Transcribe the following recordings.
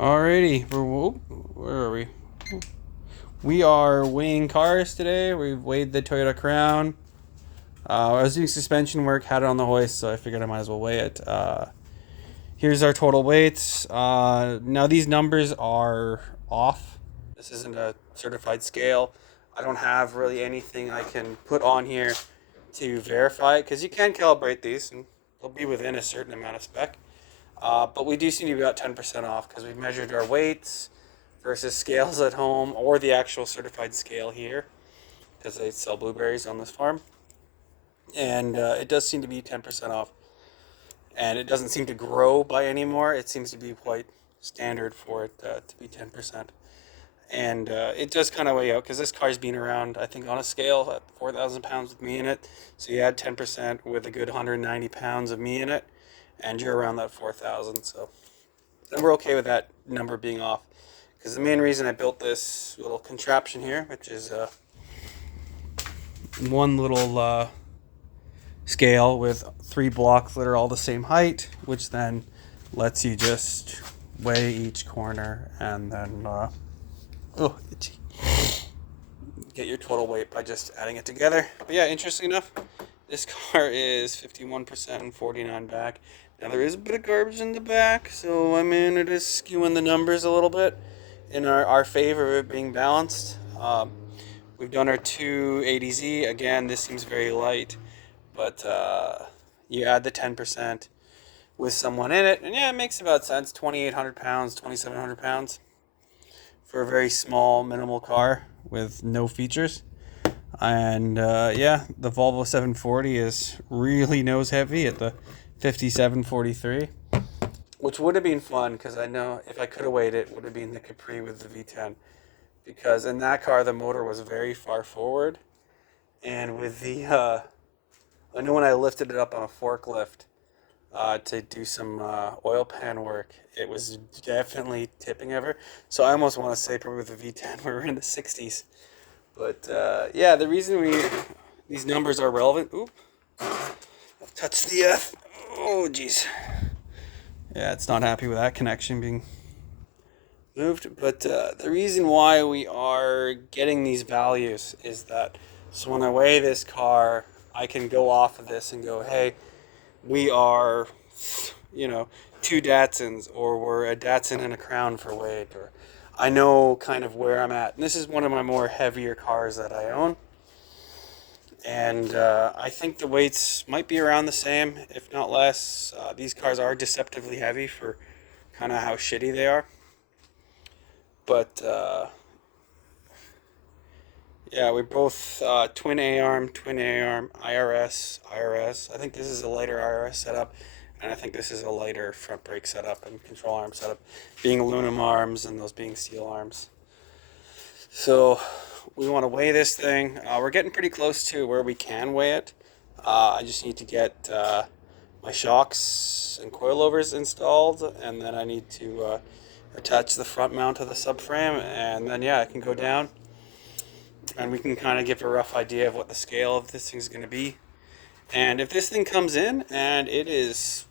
Alrighty, where are we? We are weighing cars today. We've weighed the Toyota Crown. I was doing suspension work, had it on the hoist, so I figured I might as well weigh it. Here's our total weights. Now these numbers are off. This isn't a certified scale. I don't have really anything I can put on here to verify it because you can calibrate these and they'll be within a certain amount of spec. But we do seem to be about 10% off because we measured our weights versus scales at home or the actual certified scale here because they sell blueberries on this farm. And it does seem to be 10% off. And it doesn't seem to grow by anymore. It seems to be quite standard for it to be 10%. And it does kind of weigh out because this car's been around, I think, on a scale at 4,000 pounds with me in it. So you add 10% with a good 190 pounds of me in it, and you're around that 4,000. So and we're okay with that number being off. Because the main reason I built this little contraption here, which is one little scale with 3 blocks that are all the same height, which then lets you just weigh each corner and then itchy. Get your total weight by just adding it together. But yeah, interesting enough, this car is 51% and 49 back. Now there is a bit of garbage in the back, so I mean it is skewing the numbers a little bit in our favor of it being balanced. We've done our 280Z. Again, this seems very light, but you add the 10% with someone in it, and yeah, it makes about sense. 2,800 pounds, 2,700 pounds for a very small, minimal car with no features. And yeah, the Volvo 740 is really nose heavy at the 5743, which would have been fun because I know if I could have weighed it, would have been the Capri with the V10. Because in that car, the motor was very far forward, and with the I know when I lifted it up on a forklift to do some oil pan work, it was definitely tipping over. So I almost want to say probably with the V10 we were in the 60s. But yeah, the reason these numbers are relevant. Oop, I've touched the F. Oh jeez. Yeah, it's not happy with that connection being moved. But the reason why we are getting these values is that so when I weigh this car, I can go off of this and go, hey, we are, two Datsuns, or we're a Datsun and a Crown for weight, or I know kind of where I'm at. And this is one of my more heavier cars that I own. And I think the weights might be around the same, if not less. These cars are deceptively heavy for kind of how shitty they are. But yeah, we both twin A-arm, IRS. I think this is a lighter IRS setup, and I think this is a lighter front brake setup and control arm setup, being aluminum arms and those being steel arms. So we want to weigh this thing. We're getting pretty close to where we can weigh it. I just need to get my shocks and coilovers installed, and then I need to attach the front mount to the subframe, and then yeah, I can go down and we can kind of give a rough idea of what the scale of this thing's going to be. And if this thing comes in and it is,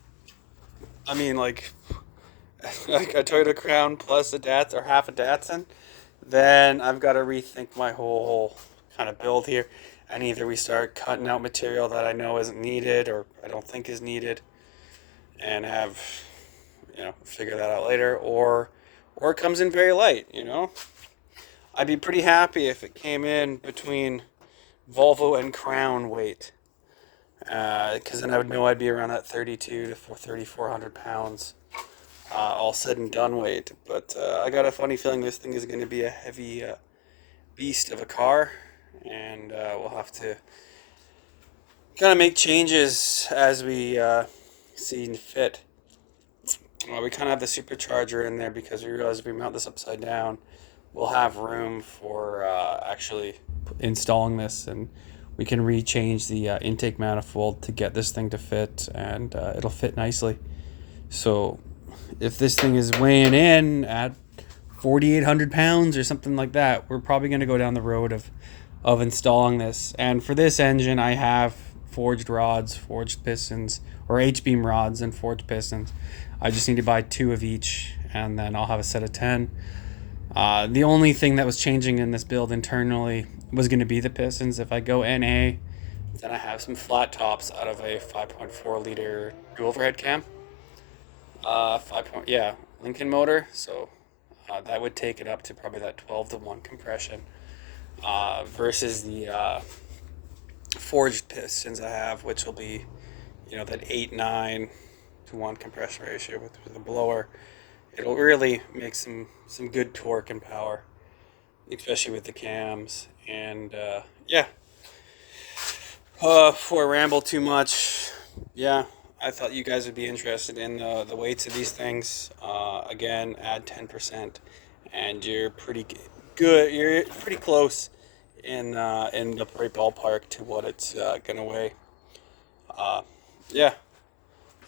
I mean, like a Toyota Crown plus a Datsun or half a Datsun, then I've got to rethink my whole kind of build here. And either we start cutting out material that I know isn't needed or I don't think is needed, and have figure that out later, or it comes in very light. I'd be pretty happy if it came in between Volvo and Crown weight, because then I would know I'd be around that 32 to 3,400 pounds, all said and done weight. But I got a funny feeling this thing is going to be a heavy beast of a car, and we'll have to kind of make changes as we see fit. We kind of have the supercharger in there because we realize if we mount this upside down, we'll have room for actually installing this, and we can rechange the intake manifold to get this thing to fit, and it'll fit nicely. So if this thing is weighing in at 4,800 pounds or something like that, we're probably going to go down the road of installing this. And for this engine, I have forged rods, forged pistons, or H-beam rods and forged pistons. I just need to buy 2 of each, and then I'll have a set of 10. The only thing that was changing in this build internally was going to be the pistons. If I go NA, then I have some flat tops out of a 5.4 liter dual overhead cam. 5 Lincoln motor. So that would take it up to probably that 12-to-1 compression versus the forged pistons I have, which will be, that 8-9-to-1 compression ratio with the blower. It'll really make some good torque and power, especially with the cams. And before I ramble too much, I thought you guys would be interested in the weights of these things. Again, add 10%, and you're pretty good. You're pretty close in the right ballpark to what it's gonna weigh. Yeah.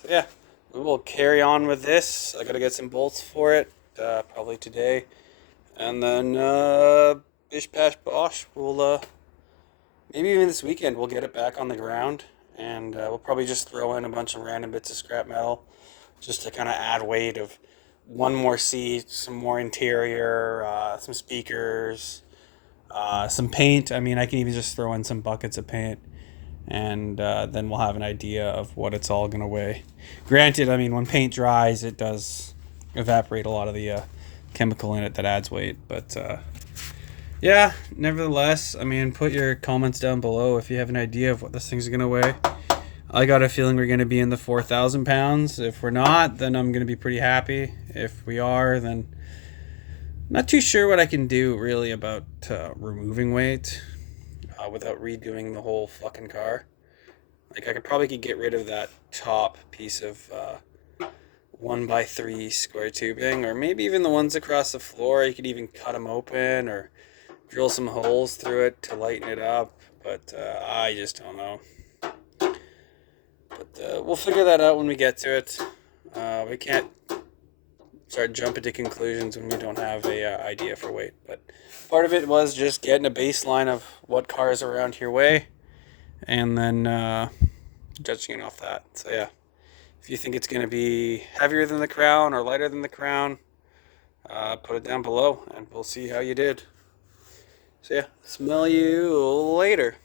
So yeah, we will carry on with this. I gotta get some bolts for it, probably today, and then bish bash bosh. We'll maybe even this weekend we'll get it back on the ground, and we'll probably just throw in a bunch of random bits of scrap metal, just to kind of add weight of one more seat, some more interior, some speakers, some paint. I mean, I can even just throw in some buckets of paint, and then we'll have an idea of what it's all gonna weigh. Granted, I mean, when paint dries, it does evaporate a lot of the chemical in it that adds weight, but yeah, nevertheless, I mean, put your comments down below if you have an idea of what this thing's gonna weigh. I got a feeling we're gonna be in the 4,000 pounds. If we're not, then I'm gonna be pretty happy. If we are, then not too sure what I can do really about removing weight without redoing the whole fucking car. Like, I could probably get rid of that top piece of 1x3 square tubing, or maybe even the ones across the floor. You could even cut them open or drill some holes through it to lighten it up, but I just don't know. But we'll figure that out when we get to it. We can't start jumping to conclusions when we don't have a idea for weight. But part of it was just getting a baseline of what cars around here weigh, and then judging it off that. So yeah, if you think it's going to be heavier than the Crown or lighter than the Crown, put it down below, and we'll see how you did. So yeah, smell you later.